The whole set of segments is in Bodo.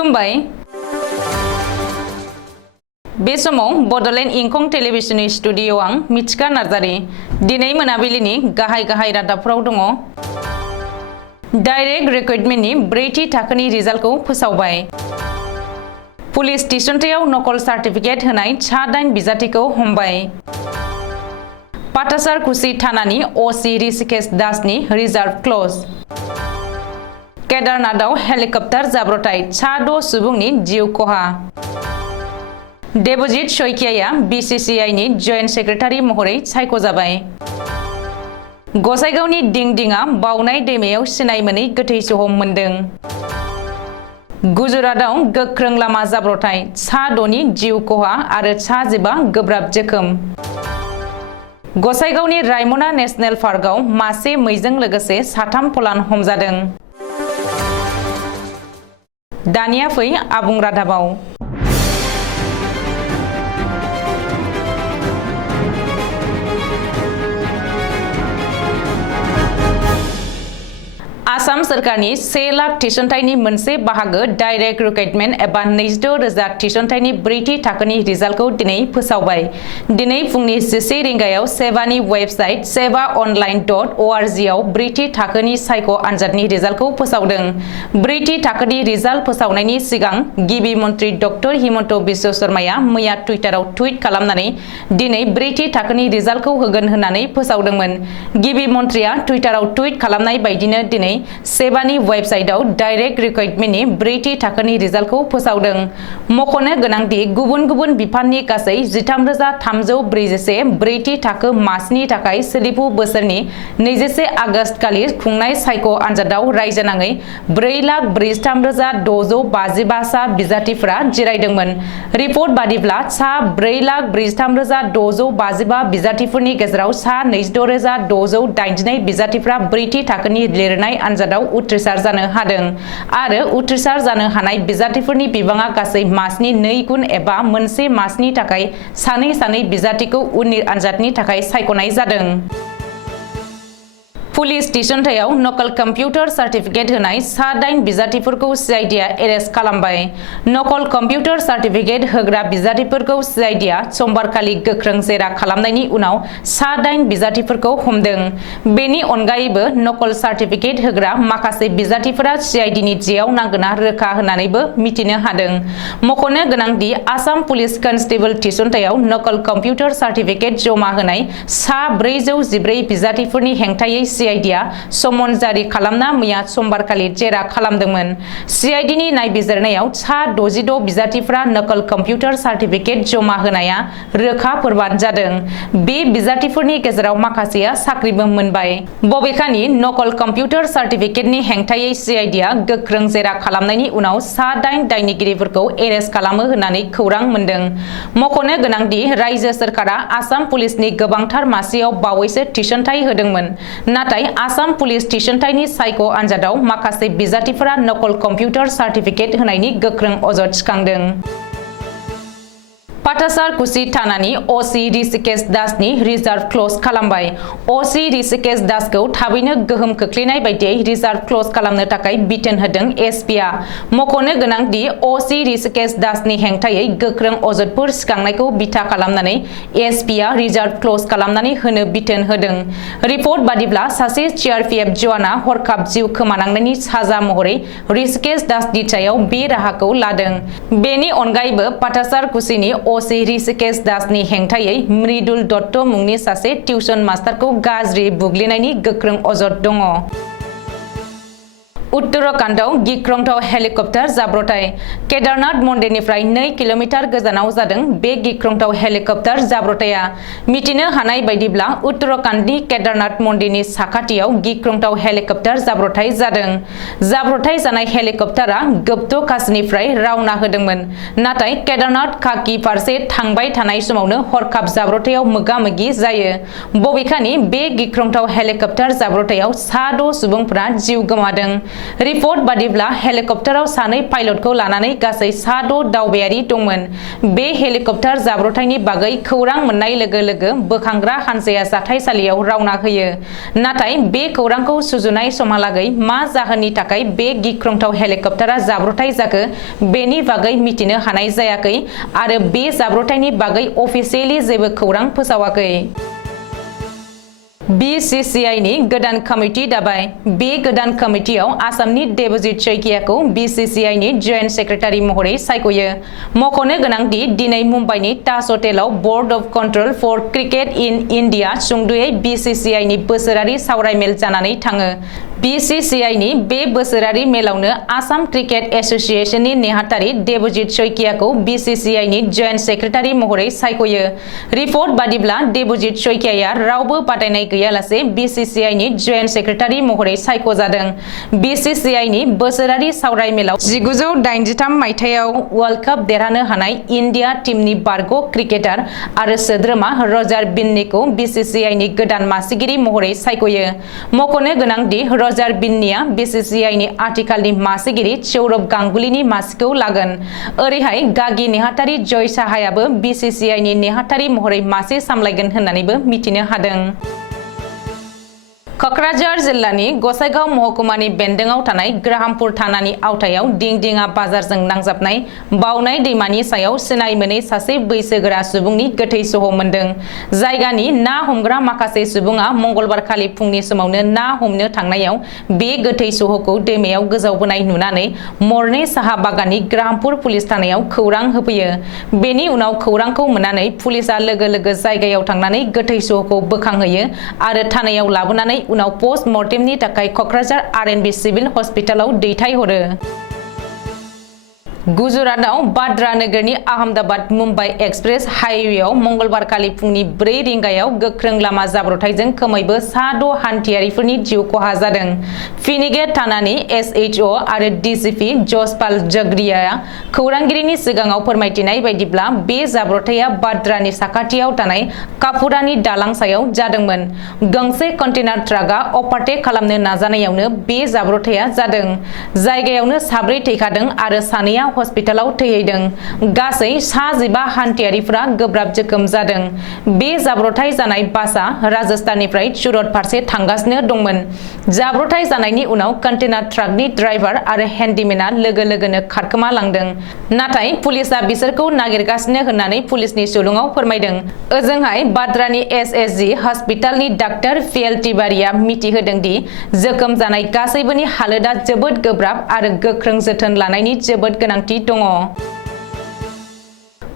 खुलुमबाय बे समाव बडलेण्ड इंखं टेलिभिजननि स्टुडिअ आं मिथिका नार्जारी दिनै मोनाबिलिनि गाहाय रादाबफोराव दङ। डाइरेक्ट रिक्रुटमेन्टनि ब्रैथि थाखोनि रिजाल्टखौ फोसावबाय। पुलिस थिसनथायाव नकल सार्टिफिकेट होनाय सा-8 बिजाथिखौ हमबाय। पाटासार कुसि थानानि अ.सि. ऋषिकेश दासनि रिजार्भ क्लज। केदारनाथआव हेलिकप्टार जाब्रबथाय सा-6 सुबुंनि जिउ खहा। देबजित शइकियाया बीसीसीआईनि जइन्ट सेक्रेटारि महरै सायख'जाबाय। गसाइगावनि दिंदिंआ बावनाय दैमायाव सिनाय मोनै गोथै सह मोनदों। गुजरातआव गोख्रों लामा जाब्रबथाय सा-6नि जिउ खहा आरो सा-10 गोब्राब जोखोम। गसाइगावनि रायमना नेशनेल पार्कआव मासे मैजों लोगोसे 3 फलान हमजादों। दानिया फै आबुं रादाबाव। आसाम सोरखारनि 1 लाख थिसनथाइनि मोनसे बाहागो डाइरेक्ट रिक्रुटमेन्ट एबा 26,000 थिसनथाइनि ब्रैथि थाखोनि रिजाल्टखौ दिनै फोसावबाय। दिनै फुंनि 11 रिंगायाव सेबानि वेबसाइट sebaonline.org आव ब्रैथि थाखोनि सायख' आनजादनि रिजाल्टखौ फोसावदों। ब्रैथि थाखोनि रिजाल्ट फोसावनायनि सिगां गिबि मन्त्रि डक्टर हिमन्त बिश्व शर्माया मैया टुइटाराव टुइट खालामनानै दिनै ब्रैथि थाखोनि रिजाल्टखौ होगोन होननानै फोसावदोंमोन। गिबि मन्थ्रिया टुइटाराव टुइट खालामनाय बायदिनो दिनै सेबानि वेबसाइटआव डाइरेक्ट रिक्रुटमेन्टनि ब्रैथि थाखोनि रिजाल्टखौ फोसावदों। मख'नो गोनांदि गुबुन गुबुन बिफाननि गासै 13,341 ब्रैथि थाखो मासिनि थाखाय सोलिफु बोसोरनि 21 आगस्त खालि खुंनाय सायख' आनजादाव रायजोनाङै 4,43,655 सा बिजाथिफोरा जिरायदोंमोन। रिपर्ट बादिब्ला सा 4,43,655 बिजाथिफोरनि गेजेराव सा 26,682 बिजाथिफोरा ब्रैथि थाखोनि लिरनाय आनजादाव उथ्रिसार जानो हादों आरो उथ्रिसार जानो हानाय बिजाथिफोरनि बिबाङा गासै मासनि 2 गुन एबा मोनसे मासनि थाखाय सानै बिजाथिखौ उननि आनजादनि थाखाय सायख'नाय जादों। पुलिस थिसनथायाव नकल कम्पिउटार सार्टिफिकेट होनाय सा-8 बिजाथिफोरखौ सीआईडीआ एरेस्ट खालामबाय। नकल कम्पिउटार सार्टिफिकेट होग्रा बिजाथिफोरखौ सीआईडीआ समबारखालि गोख्रों जेरा खालामनायनि उनाव सा-8 बिजाथिफोरखौ हमदों। बेनि अनगायैबो नकल सार्टिफिकेट होग्रा माखासे बिजाथिफोरा सीआईडीनि जेयाव नांगोना रोखा होननानैबो मिथिनो हादों। मख'नो गोनांदि आसाम पुलिस कनस्टेबल थिसनथायाव नकल कम्पिउटार सार्टिफिकेट जमा होनाय सा 414 बिजाथिफोरनि हेंथायै सीआईडीआ समन जारि खालामना मैया समबारखालि जेरा खालामदोंमोन। सीआईडीनि नायबिजिरनायाव सा 66 बिजाथिफोरा नकल कम्पिउटार सार्टिफिकेट जमा होनाया रोखा फोरमान जादों। बे बिजाथिफोरनि गेजेराव माखासेया साख्रिबो मोनबाय। बबेखानि नकल कम्पिउटार सार्टिफिकेटनि हेंथायै सीआईडीआ गोख्रों जेरा खालामनायनि उनाव सा-8 दायनिगिरिफोरखौ एरेस्ट खालामो होननानै खौरां मोन्दों। मख'नो गोनांदि रायजो सोरखारा आसाम पुलिसनि गोबांथार मासियाव बावैसो थिसनथाइ होदोंमोन। नाथाय आसाम पुलिस थिसनथाइनि सायख' आनजादाव माखासे बिजाथिफोरा नकल कम्पिउटार सार्टिफिकेट होनायनि गोख्रों अजद थिखांदों। पाटासार कुसि थानानि अ.सि. ऋषिकेश दासनि रिजार्भ क्लज खालामबाय। अ.सि. ऋषिकेश दासखौ थाबैनो गोहोम खोख्लैनाय बायदियै रिजार्भ क्लज खालामनो थाखाय बिथोन होदों एसपिआ। मख'नो गोनांदि अ.सि. ऋषिकेश दासनि हेंथायै गोख्रों अजदफोर सिखांनायखौ बिथा खालामनानै एसपिआ रिजार्भ क्लज खालामनानै होनो बिथोन होदों। रिपर्ट बादिब्ला सासे सीआरपीएफ जवाना हरखाब जिउ खोमानांनायनि साजा महरै ऋषिकेश दासनि सायाव बे राहाखौ लादों। बेनि अनगायैबो पाटासार कुसिनि अ.सि. ऋषिकेश दासनि हेंथायै मृदुल दत्त मुंनि सासे टिउसन मास्टारखौ गाज्रि बुग्लिनायनि गोख्रों अजद दङ। उत्तराखंडआव गिख्रंथाव हेलिकप्टार जाब्रबथाय। केदारनाथ मन्दिरनिफ्राय 2 किल'मिटार गोजानाव जादों बे गिख्रंथाव हेलिकप्टार जाब्रबथाया। मिथिनो हानाय बायदिब्ला उत्तराखंडनि केदारनाथ मन्दिरनि साखाथियाव गिख्रंथाव हेलिकप्टार जाब्रबथाय जादों। जाब्रबथाय जानाय हेलिकप्टारा गोप्त काशीनिफ्राय रावना होदोंमोन। नाथाय केदारनाथ खाकी फारसे थांबाय थानाय समावनो हरखाब जाब्रबथायाव मोगा-मोगि जायो। बबेखानि बे गिख्रंथाव हेलिकप्टार जाब्रबथायाव सा 6 सुबुंफोरा जिउ गोमादों। रिपर्ट बादिब्ला हेलिकप्टाराव सानै पाइलटखौ लानानै गासै 6 दावबायारि दंमोन। बे हेलिकप्टार जाब्रबथायनि बागै खौरां मोननाय लोगो लोगो बोखांग्रा हानजाया जाथायसालियाव रावना होयो। नाथाय बे खौरांखौ सुजुनाय समहालागै मा जाहोननि थाखाय बे गिख्रंथाव हेलिकप्टारा जाब्रबथाय जाखो बेनि बागै मिथिनो हानाय जायाखै आरो बे जाब्रबथायनि बागै अफिसियेलि जेबो खौरां फोसावाखै। BCCI नि गोदान कमिटि दाबाय। बे गोदान कमिटियाव आसामनि देबजित सैकियाखौ BCCI नि जइन्ट सेक्रेटारि महरै सायख'यो। मख'नो गोनांदि दिनै मुम्बाइनि ताज हटेलाव board of control for cricket in India सुंद'यै BCCI नि बोसोरारि सावरायमेल जानानै थाङो। BCCI नि बे बोसोरारि मेलावनो आसाम क्रिकेट एसोसिएशननि नेहाथारि देबजित सैकियाखौ BCCI नि जइन्ट सेक्रेटारि महरै सायख'यो। रिपर्ट बादिब्ला देबजित सैकियाया रावबो बादायनाय गैयालासे BCCI नि जइन्ट सेक्रेटारि महरै सायख'जादों। BCCI नि बोसोरारि सावरायमेलाव 1983 मायथाइयाव वर्ल्ड काप देरहानो हानाय इन्डिया टीमनि बारग' क्रिकेटार आरो सोद्रोमा रजार बिन्नीखौ BCCI नि गोदान मासिगिरि महरै सायख'यो। मख'नो गोनांदि रजार बिन्नीया BCCI नि आथिखालनि मासिगिरि सौरभ गांगुलीनि मासिखौ लागोन। ओरैहाय गागि नेहाथारि जय साहायाबो BCCI नि नेहाथारि महरै मासि सामलायगोन होननानैबो मिथिनो हादों। कक्राझार जिल्लानि गसाइगाव महकुमानि बेन्दोंआव थानाय ग्राहामपुर थानानि आवथायाव दिंदिङा बाजारजों नांजाबनाय बावनाय दैमानि सायाव सिनाय मोनै सासे बैसोगोरा सुबुंनि गोथै सह' मोनदों। जायगानि ना हमग्रा माखासे सुबुङा मंगलबारखालि फुंनि समावनो ना हमनो थांनायाव बे गोथै सह'खौ दैमायाव गोजावबोनाय नुनानै मरनै साहा बागाननि ग्राहामपुर पुलिस थानायाव खौरां होफैयो। बेनि उनाव खौरांखौ मोननानै पुलिसा लोगो लोगो जायगायाव थांनानै गोथै सह'खौ बोखांहैयो आरो थानायाव लाबोनानै उनाव पोस्ट मर्टेमनि थाखाय कक्राझार R&B सिविल हस्पिटालाव दैथायहरो। गुजरातआव बाद्रा नोगोरनि आहमदाबाद मुम्बाइ एक्सप्रेस हाइवेआव मंगलबारखालि फुंनि 4 रिंगायाव गोख्रों लामा जाब्रबथायजों खमैबो 6 हान्थियारिफोरनि जिउ खहा जादों। फिनिगेट थानानि SHO आरो DCP जसपाल जग्रियाया खौरांगिरिनि सिगाङाव फोरमायथिनाय बायदिब्ला बे जाब्रबथाया बाद्रानि साखाथियाव थानाय कापुरानि दालां सायाव जादोंमोन। गंसे कन्टेनार ट्राकआ अभारटेक खालामनो नाजानायावनो बे जाब्रबथाया जादों। जायगायावनो 4 थैखादों आरो सानैया हस्पिटालाव थैहैदों। गासै 15 हान्थियारिफोरा गोब्राब जोखोम जादों। बे जाब्रबथाय जानाय बासआ राजस्थाननिफ्राय सुरत फारसे थांगासिनो दंमोन। जाब्रबथाय जानायनि उनाव कन्टेनार ट्राकनि ड्राइभार आरो हेन्डीमेनआ लोगो लोगोनो खारखोमा लांदों। नाथाय पुलिसआ बिसोरखौ नागिरगासिनो होननानै पुलिसनि सुलुङाव फोरमायदों। ओजोंहाय बाद्रानि SSG हस्पिटालनि डाक्टर PL तिवारिया मिथिहोदों दि जोखोम जानाय गासैबोनि हालोदा जोबोद गोब्राब आरो गोख्रों जोथोन लानायनि जोबोद गोनांथि दङ।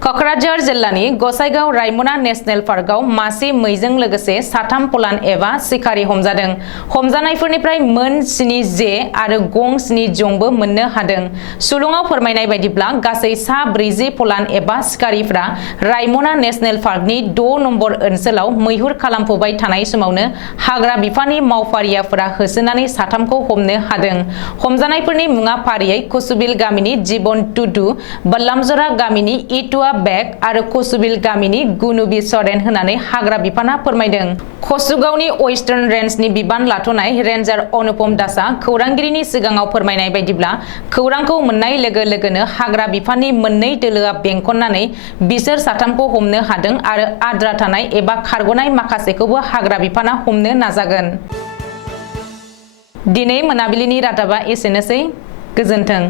कक्राझार जिल्लानि गसाइगाव रायमना नेशनेल पार्कआव मासे मैजों लोगोसे 3 पलान एबा सिखारि हमजादों। हमजानायफोरनिफ्राय मोन 7 जे आरो गं 7 जंबो मोननो हादों। सुलुङाव फोरमायनाय बायदिब्ला गासै 40 पलान एबा सिखारिफ्रा रायमना नेशनेल पार्कनि 6 नम्बर ओनसोलाव मैहुर खालामफुबाय थानाय समावनो हाग्रा बिफाननि मावफारियाफोरा होसोनानै 3खौ हमनो हादों। हमजानायफोरनि मुङा फारियै कुसुबिल गामिनि जीवन टुडु, बल्लामजरा गामिनि इटुआ बेग आरो कुसुबिल गामिनि गुनुबि सरेन होननानै हाग्रा बिफाना फोरमायदों। कसुगावनि वेस्टार्न रेन्जनि बिबान लाथ'नाय रेन्जार अनुपम दासआ खौरांगिरिनि सिगाङाव फोरमायनाय बायदिब्ला खौरांखौ मोननाय लोगो लोगोनो हाग्रा बिफाननि मोननै दोलोआ बेंखननानै बिसोर 3खौ हमनो हादों आरो आद्रा थानाय एबा खारग'नाय माखासेखौबो हाग्रा बिफाना हमनो नाजागोन। दिनै मोनाबिलिनि रादाबा एसेनोसै। गोजोन्थों।